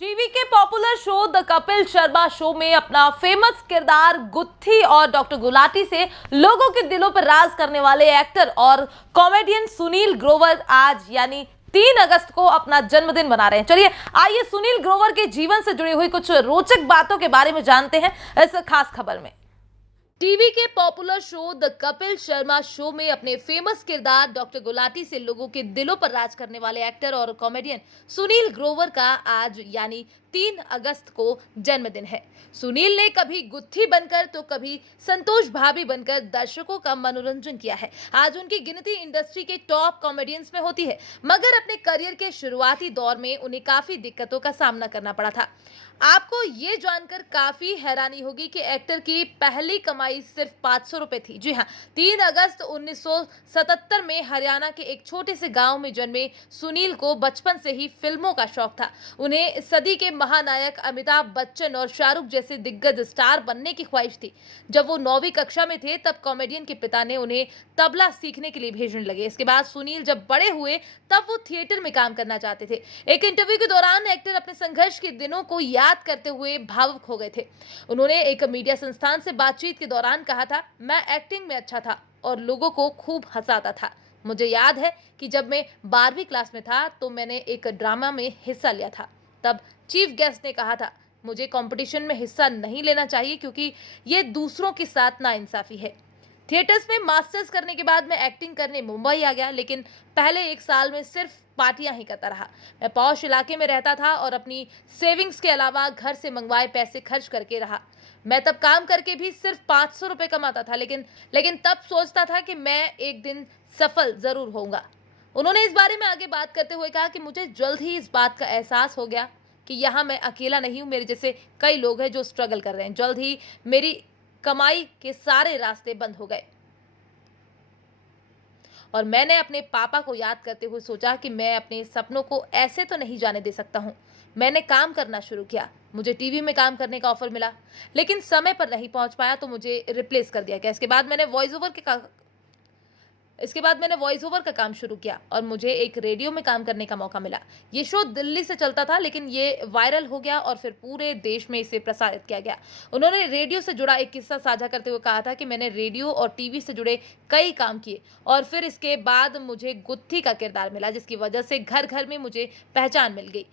TV के popular show the Kapil Sharma show में अपना फेमस किरदार गुत्थी और डॉक्टर गुलाटी से लोगों के दिलों पर राज करने वाले एक्टर और कॉमेडियन सुनील ग्रोवर आज यानी 3 अगस्त को अपना जन्मदिन मना रहे हैं। चलिए आइए सुनील ग्रोवर के जीवन से जुड़ी हुई कुछ रोचक बातों के बारे में जानते हैं इस खास खबर में। टीवी के popular show the Kapil Sharma show में अपने फेमस किरदार डॉक्टर गुलाटी से लोगों के दिलों पर राज करने वाले एक्टर और कॉमेडियन सुनील ग्रोवर का आज यानी 3 अगस्त को जन्मदिन है। सुनील ने कभी गुत्थी बनकर तो कभी संतोष भाभी बनकर दर्शकों का मनोरंजन किया है। आज उनकी गिनती इंडस्ट्री के टॉप कॉमेडियंस में होती है, मगर अपने करियर के शुरुआती दौर में उन्हें काफी दिक्कतों का सामना करना पड़ा था। आपको ये जानकर काफी हैरानी होगी कि एक्टर की पहली कमाई सिर्फ 500 रुपए थी। जी हाँ, 3 अगस्त 1977 में हरियाणा के एक छोटे से गांव में जन्मे सुनील को बचपन से ही फिल्मों का शौक था। उन्हें सदी के महानायक अमिताभ बच्चन और शाहरुख जैसे दिग्गज स्टार बनने की ख्वाहिश थी। जब वो 9वीं कक्षा में थे तब कॉमेडियन के पिता ने उन्हें तबला सीखने के लिए भेजने लगे। इसके बाद सुनील जब बड़े हुए तब वो थिएटर में काम करना चाहते थे। एक इंटरव्यू के दौरान एक्टर अपने संघर्ष के दिनों को याद करते हुए भावुक हो गए थे। उन्होंने एक मीडिया संस्थान से बातचीत के दौरान कहा था, मैं एक्टिंग में अच्छा था और लोगों को खूब हंसाता था। मुझे याद है कि जब मैं 12वीं क्लास में था तो मैंने एक ड्रामा में हिस्सा लिया था। तब चीफ गेस्ट ने कहा था, मुझे कंपटीशन में हिस्सा नहीं लेना चाहिए क्योंकि ये दूसरों के साथ नाइंसाफी है। थिएटर्स में मास्टर्स करने के बाद मैं एक्टिंग करने मुंबई आ गया, लेकिन पहले 1 साल में सिर्फ पार्टियां ही करता रहा। मैं पॉश इलाके में रहता था और अपनी सेविंग्स के अलावा घर से मंगवाए पैसे खर्च करके रहा। मैं तब काम करके भी सिर्फ 500 रुपए कमाता था, लेकिन तब सोचता था कि मैं एक दिन सफल जरूर होऊंगा। उन्होंने इस बारे में आगे बात करते हुए कहा कि मुझे जल्द ही इस बात का एहसास हो गया कि यहाँ मैं अकेला नहीं हूँ, मेरे जैसे कई लोग हैं जो स्ट्रगल कर रहे हैं। जल्द ही मेरी कमाई के सारे रास्ते बंद हो गए और मैंने अपने पापा को याद करते हुए सोचा कि मैं अपने सपनों को ऐसे तो नहीं जाने दे सकता हूँ। मैंने काम करना शुरू किया। मुझे टीवी में काम करने का ऑफर मिला, लेकिन समय पर नहीं पहुंच पाया तो मुझे रिप्लेस कर दिया गया। इसके बाद मैंने वॉइस ओवर का काम शुरू किया और मुझे एक रेडियो में काम करने का मौका मिला। ये शो दिल्ली से चलता था, लेकिन ये वायरल हो गया और फिर पूरे देश में इसे प्रसारित किया गया। उन्होंने रेडियो से जुड़ा एक किस्सा साझा करते हुए कहा था कि मैंने रेडियो और टीवी से जुड़े कई काम किए और फिर इसके बाद मुझे गुत्थी का किरदार मिला, जिसकी वजह से घर घर में मुझे पहचान मिल गई।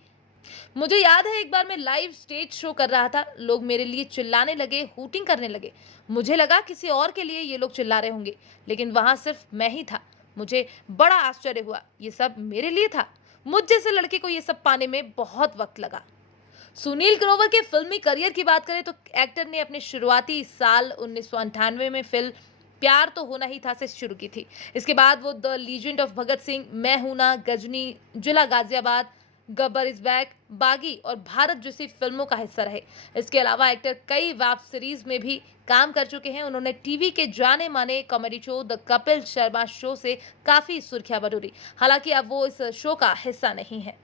मुझे याद है एक बार मैं लाइव स्टेज शो कर रहा था, लोग मेरे लिए चिल्लाने लगे, हूटिंग करने लगे। मुझे लगा किसी और के लिए ये लोग चिल्ला रहे होंगे, लेकिन वहां सिर्फ मैं ही था। मुझे बड़ा आश्चर्य हुआ, ये सब मेरे लिए था। मुझ जैसे लड़के को ये सब पाने में बहुत वक्त लगा। सुनील ग्रोवर के फिल्मी करियर की बात करें तो एक्टर ने अपने शुरुआती साल 1998 में फिल्म प्यार तो होना ही था से शुरू की थी। इसके बाद वो the legend of Bhagat Singh, मैं हूं ना, गजनी, जिला गाजियाबाद, गब्बर इज बैक, बागी और भारत जैसी फिल्मों का हिस्सा रहे। इसके अलावा एक्टर कई वेब सीरीज में भी काम कर चुके हैं। उन्होंने टीवी के जाने माने comedy show the Kapil Sharma show से काफी सुर्खियां बटोरी। हालांकि अब वो इस शो का हिस्सा नहीं है।